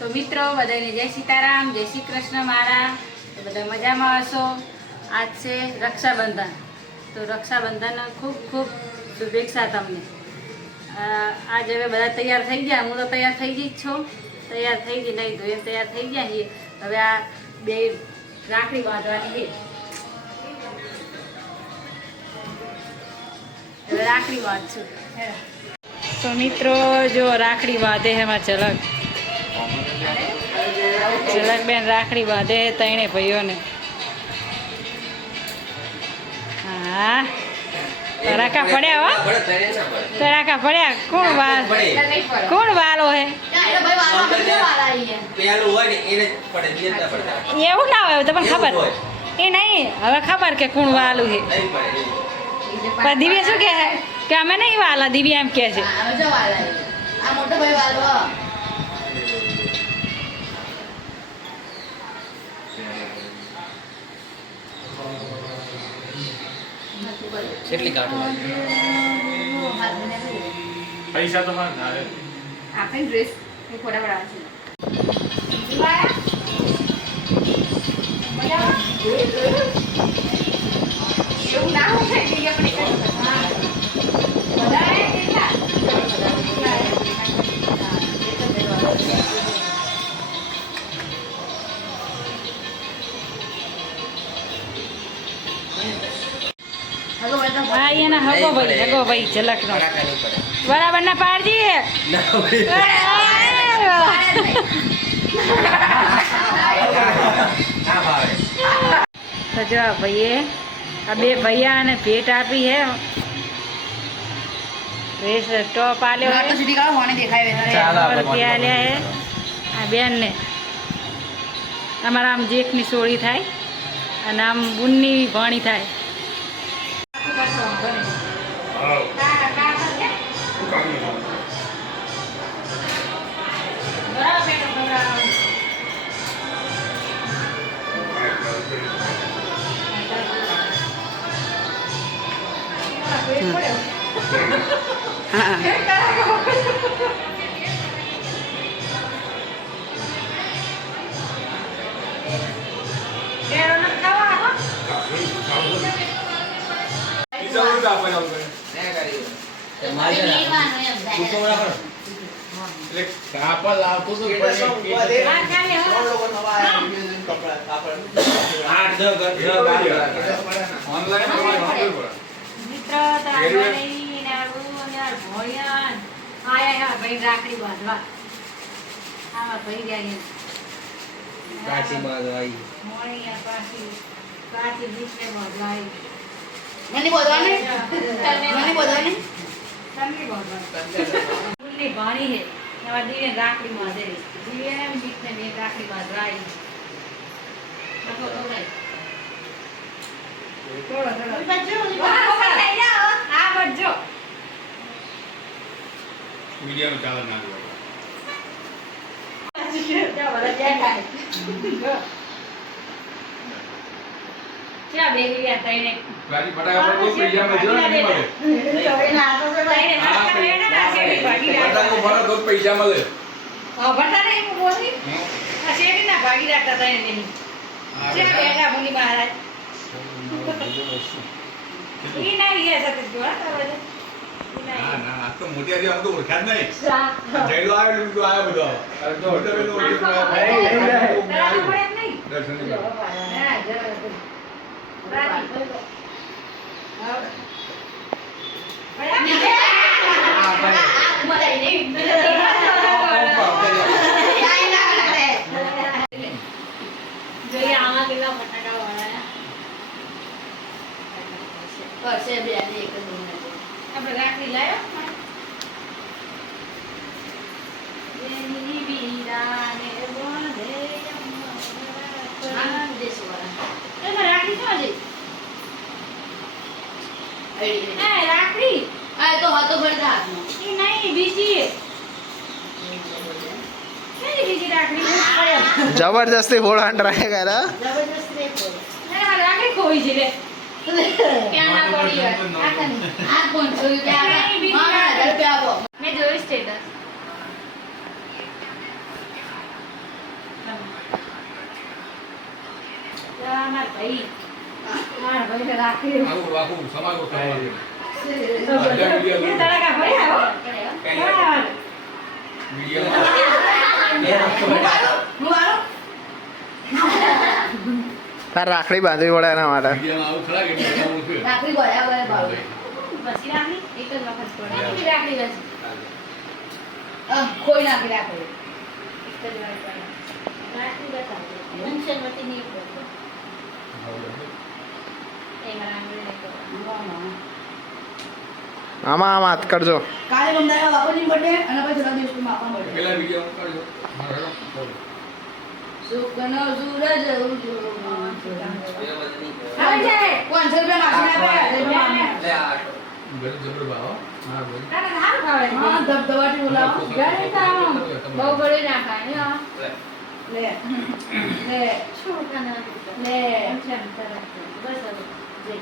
તો મિત્રો બધાને જય સીતારામ, જય શ્રી કૃષ્ણ મારા. તો બધા મજામાં હશો. આજ છે રક્ષાબંધન, તો રક્ષાબંધન ખૂબ ખૂબ શુભેચ્છા તમને. આજ હવે બધા તૈયાર થઈ ગયા. હું તો તૈયાર થઈ ગઈ જ છું. તૈયાર થઈ ગઈ, નહીં ધોઈને તૈયાર થઈ ગયા છીએ. હવે આ બે રાખડી બાંધવાની છે. હવે રાખડી બાંધશું. તો મિત્રો જો રાખડી બાંધે એમાં ઝલક બેન રાખડી બાંધે ત્રણે ભાઈઓને. હા તડાકા પડ્યા હો, તડાકા પડ્યા. કોણ વાલો હે? એવું ના હોય તો પણ ખબર એ નહીં. હવે ખબર કે કોણ વાલું છે. પણ દિવ્યા શું કહે કે અમે નહીં વાલા? દિવ્યા એમ કહે છે. કેટલી કાઢો પૈસા તો માર ના રે આપણે ડ્રેસ એ ફોટા પડાવ છે. એવું ના હોય કે આપણે બધાએ કેટલા હા એના હગો ભાઈ ઝલક નો બરાબર ના પાડજી. તો જો ભાઈએ આ બે ભૈયા અને ભેટ આપી હે. ટોપ આલ્યો આલ્યા હે આ બેન ને. અમારા આમ જેઠની સોળી થાય અને આમ બુનની ભાણી થાય. રાખડી બાંધવા ભાઈ ગયા ભાણી હે દિવ્ય રાખડી બાંધે. દિવ્ય એમ જીતને બે રાખડી બાંધવા પૈસા મળે ભાગી રાખતા મહારાજ તો મોટી તો ઓળખાત નહીં. જયલો આવ્યો બધો જોઈએ આમાં કેટલા ફટાકા વાળા કરશે. બે આપણે રાખડી લાવ્યો રાખડી તો હતો ભરતા હાથમાં નહીં બીજી જબરદસ્તી ફોડ રાખેગા રા રાખડી ખોઈ છે રે ક્યાં ના પડી આ કોણ જોયું કે મેં જોયું સ્ટેટસ મારા ભાઈ મારા ભાઈને રાખી આવું રાખું સમાગો કરવાનું. એ તડકા ભાઈ આવો બરાબર. વિડીયોમાં તાર રાખડી બાંધવી પડે એના માટે વિડીયોમાં આવું ખરા કે એટલે આવું છે. રાખડી બરાબર ભાવ પછી રાખી એક જ વખત પડે કેટલી રાખી બસ કોઈ નાખી રાખડી એક જ વાર પડે રાખી બતાવો મનસેવતી નહીં પડતો એ મારા આંગળી નહીં પડતો આમાં આમ હાથ કરજો કાલે બંધાયા બાપુની બર્થડે અને પછી થોડા દિવસ માપા બર્થડે પેલા વિડીયો કરજો. હા, હેલો. બોલો. સુકનો સૂરજ ઉજો આવે છે 500 રૂપિયા નાખીને આપ્યા ઘરે જબર ભાવ. હા, બોલ. કાકા સારું ખાવે હા ધબધબાટી બોલાવો ઘરે તો આમ બહુ બળી ના ખાય હો લે લે શું કાના લે એમ છે એમ તરત બસ હવે જઈ